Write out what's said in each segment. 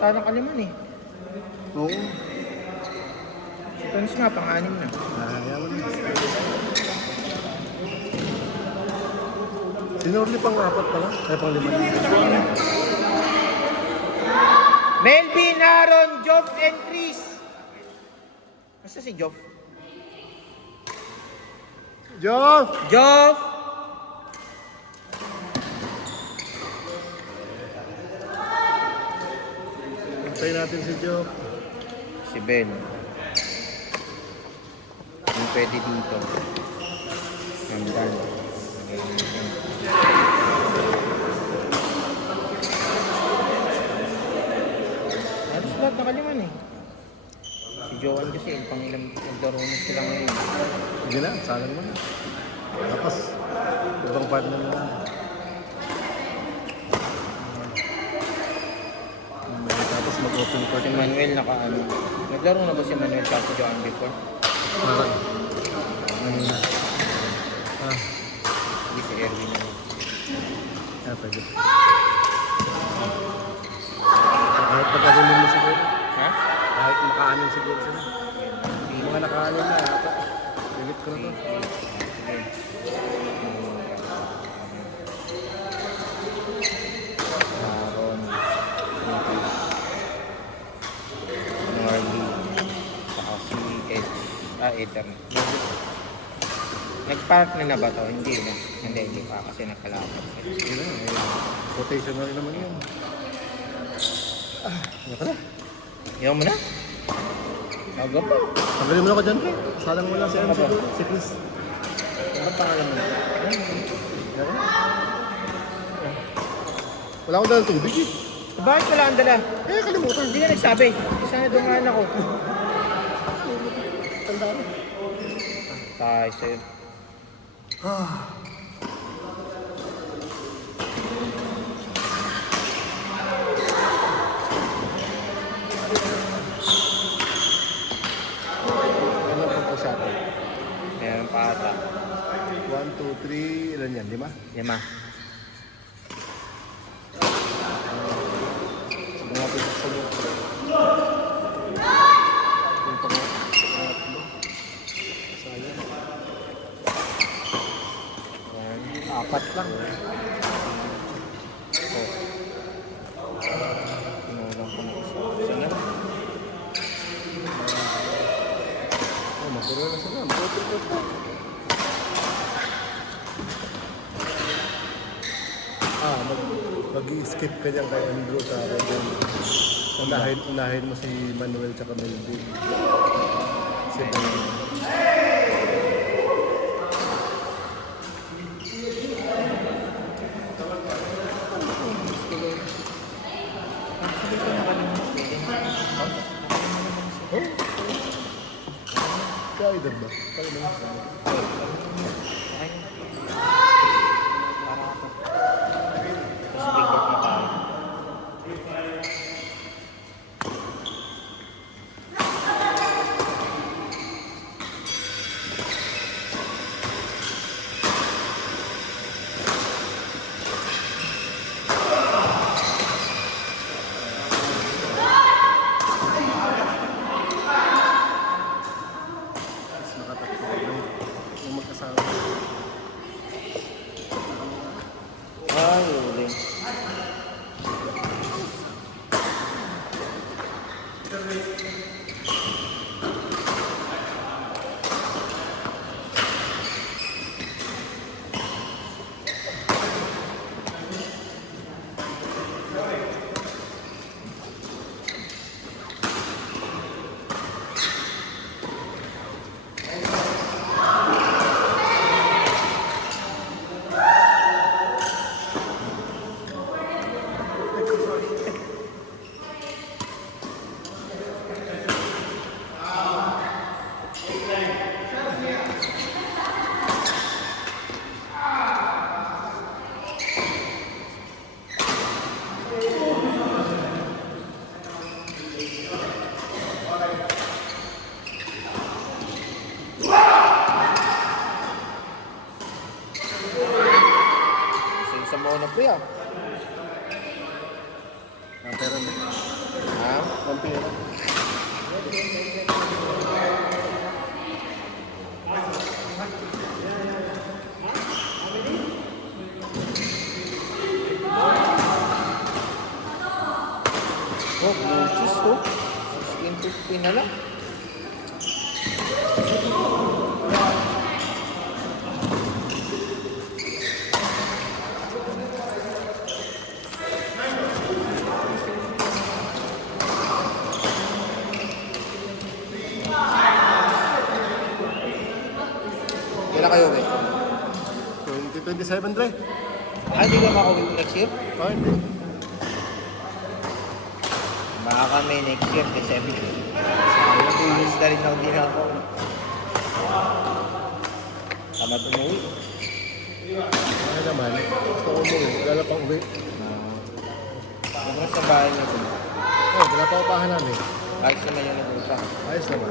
Talang kaliman eh. Oo. Si Tons nga, pang-anim na. Ayaw na. Sinorli pang apat pala? Ay, pang lima. Melvin, Aaron, Joff, and Chris. Basta si Joff? Joff! Joff! Antayin natin si Joff. Si Ben. Hindi pwede dito. Nandun. Halos lahat nakaliman eh. Si Johan kasi yung pangilang naglaro na sila ngayon. Sige na, salang mo na. Tapos, ibang partner na lang. Tapos mag-open court. Si Manuel naka-ano. Naglaro na ba si Manuel sa si Johan before? Parang. Hindi si Erwin na. Pwede. Kahit pagkagunin mo siguro. Ha? Kahit makaanin siguro sila. Yung mga nakaanin na, ata. Pilit ko na to. Aaron, Norby, saka si Ether. Nag-park na ba to? Hindi na. Hindi pa kasi nakalapat. Hindi na, quotation na rin naman yun. Ano ka na? Ayaw mo na? Aga pa. Tanggalin mo na ko dyan, pre. Salang mo lang si ano siguro, si Chris. Ano pangalan mo? Wala akong dalang tubig eh. Bakit wala ang dala? Kalimutan. Hindi na nagsabi. Sana dungan ako. Tanda mo. Tayo sa'yo. Ano pang po sa atin? Meron pa ata. 1, 2, 3, ilan yan? 5? 5. Sabi natin sa loob. Yung pangatlo. Sayang. Yan. 4 lang. Tinulang ko na isa. Sige. Magkaroon na sila. Magkaroon na. Mag-skip ka dyan kay Andrew sa Robin. Unahin mo si Manuel tsaka Melvin. Si Ben. Kaya idol ba? Kaya ba? Ay, uling. ng pera. Oh, blue cheese to. 16.50 na lang. Kailan kayo uwi? 2027, Dre. Hindi ka makauwi next year? Oh, hindi. Baka kami next year, December. Sayang, na rin ako din ako. Tama tumuwi. Ano naman, gusto ko umuwi. Wala pang uwi. Huwag mo sa bahay niyo. Oh, wala pa upahan namin. Ayos naman yung nag-uusap. Ayos naman.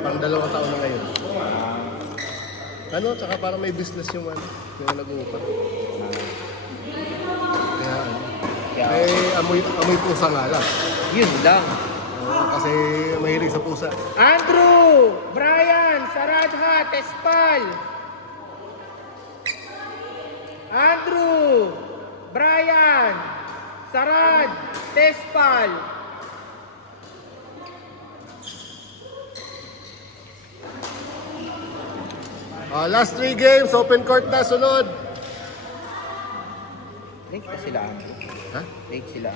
Pang 2 taon na ngayon. Ano, tsaka parang may business yung ano, yung nag-uupa. Kaya ano. Kaya, Amoy pusa nga lang. yun lang. Oo, kasi mahilig sa pusa. Andrew! Brian! Saradha! Tespal! Andrew! Brian! Sarad! Tespal! Last 3 games, open court na, sunod. Late pa sila, Andrew. Ha? Late sila.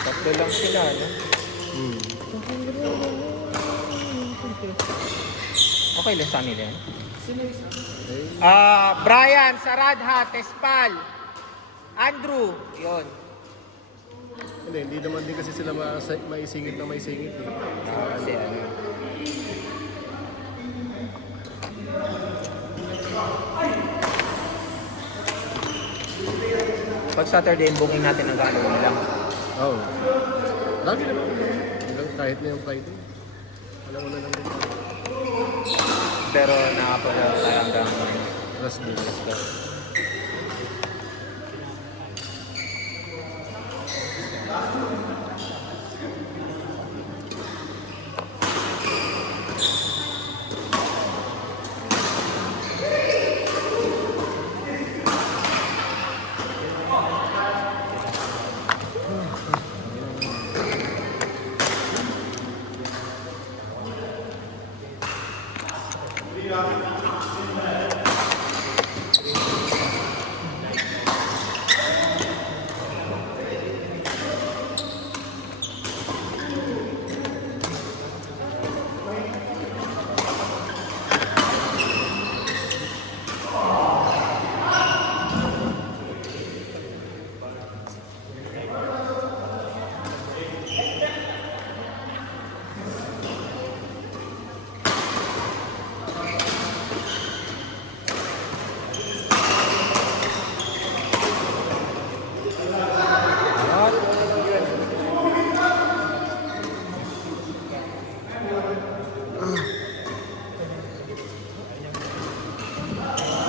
Tatlo lang sila, no? Okay lang sa nila yan. Brian, Saradha, Tespal, Andrew, yun. Hindi naman din kasi sila maisingit na maisingit. Eh. Kasi ano. Pag Saturday, booking natin ang gano'n lang. Oo. Lagi naman. Kahit na yung Friday. Alam mo na lang din. Pero nakapala tayo hanggang Last day.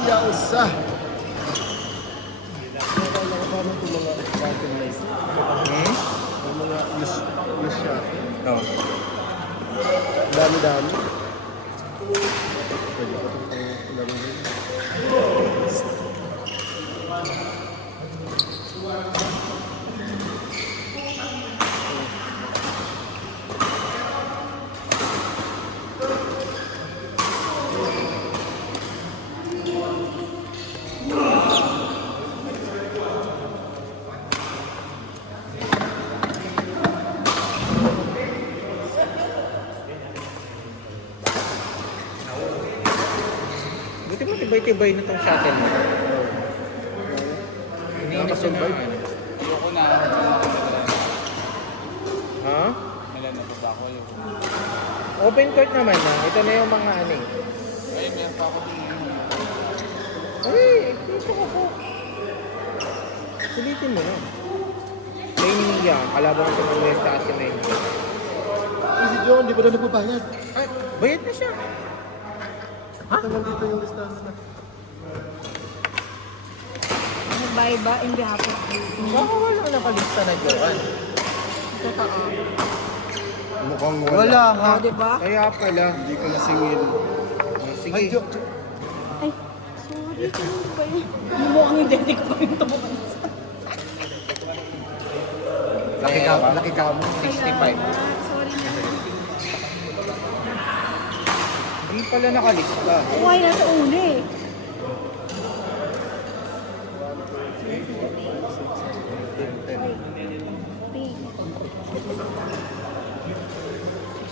Yausa! Paano itong mga shuttle na ito? Yung mga use shuttle. Oo. Dami-dami. Pwede ko itong laro rin. Buti mo tibay-tibay na itong shuttle mo. Nakasurvive. Ayoko na. Ha? Malala pa ba ako? Ayoko na. Open court naman na. Ito na yung mga ano eh. Ay, meron pa ako din. Ay, dito ko po. Sulitin mo na. Training yan. Kalaban ko ng West Asia Mendy. Si John, di ba na nagbabayad? Ay, bayad na siya. Ito nandito yung listahan na. iba-iba in behalf of beauty. Baka wala nakalista na Joan. Totoo. Mukhang Wala nga. Oh, diba? Kaya pala. Hindi ko nasingil. Sige. Ay, Jo. Ay, sorry. Ano ba yun? Mukhang hindi ko pa yung tumukan. Laki ka mo. 65. Sorry na. Hindi pala nakalista. Why nasa una eh? Three.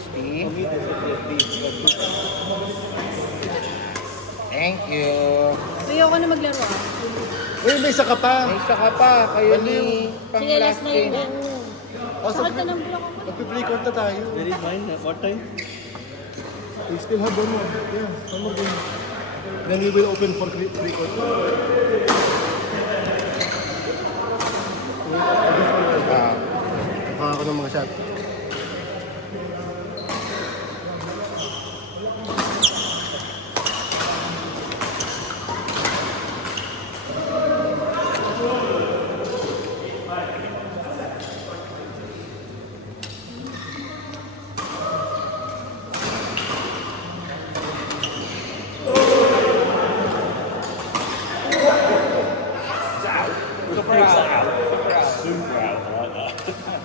60. Thank you. Ayaw ka na maglaro ah. Uy, may isa ka pa. May isa ka pa. Kayo ni pang Sige, last last na yun. game. Oh, Sakit ka ng block ako. Magpi-play court na tayo. Very fine. What time? We still have one more. Yeah, one more game. Then we will open for free court. Ah, Ako ng mga shot. Super out. Super out. I like that.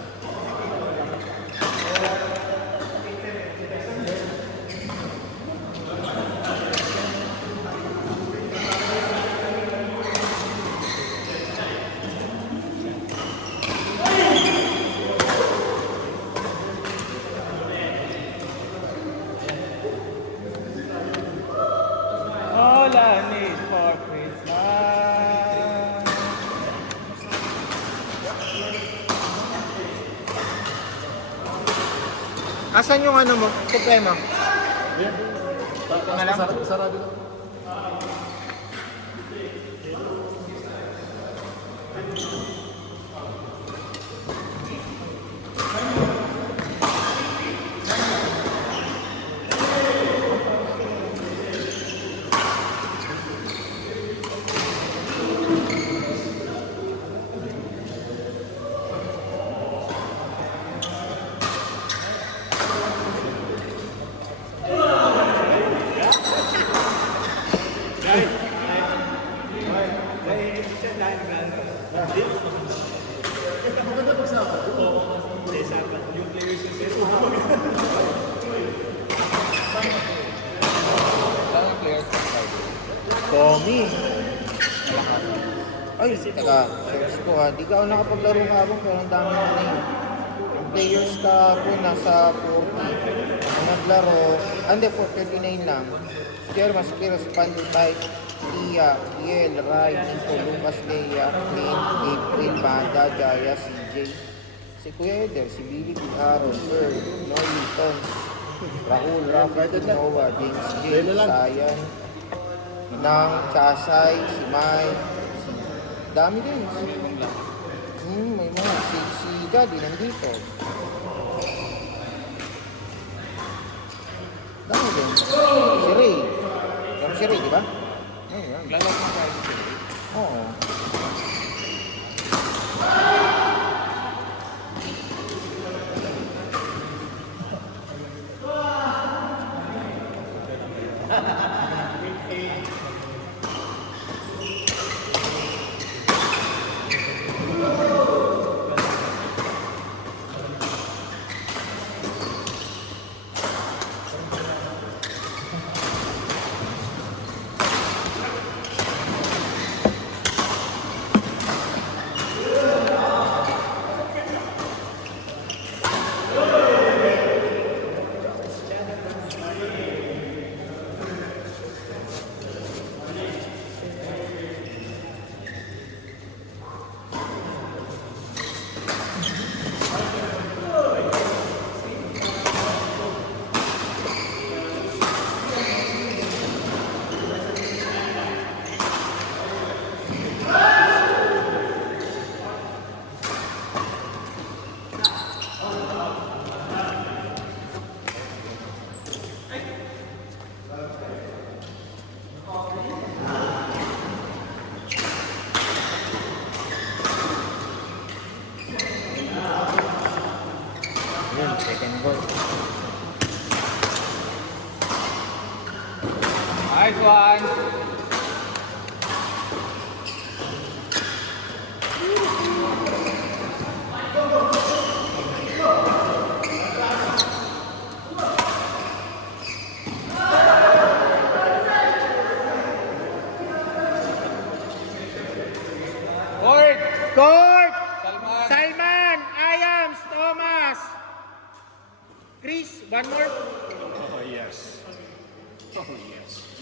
All I need for Christmas. asan yung ano mo? Supremo? Yeah. lang? Sarado lang. Saan yung players ng Friday? Tommy. Ay, teka. Search ko ha. Di ka ako nakapaglaro kahapon pero ang dami ko na yun. Yung players kahapon nasa 40. Ang naglaro, hindi, 439 lang. Skermas, Kiros, Panutay, Tia, Kiel, Rai, Nico, Lucas, Lea, Min, April, Banda, Jaya, CJ. Si Kuya Eder, si Billy, Aaron, Earl, Noy, Tom, Rahul, Rafi, Noah, James J, Sayan, Nang, Chasay, si Mai, dami din. May mga si Daddy nandito. Dami din. Si Ray. Yung si Ray, di ba? Ayun. Lalaro ng Friday. Oo. Nice one. Court. Court! Salman. Salman, Ayams, Thomas. Chris, one more. Oh, yes. Oh, yes.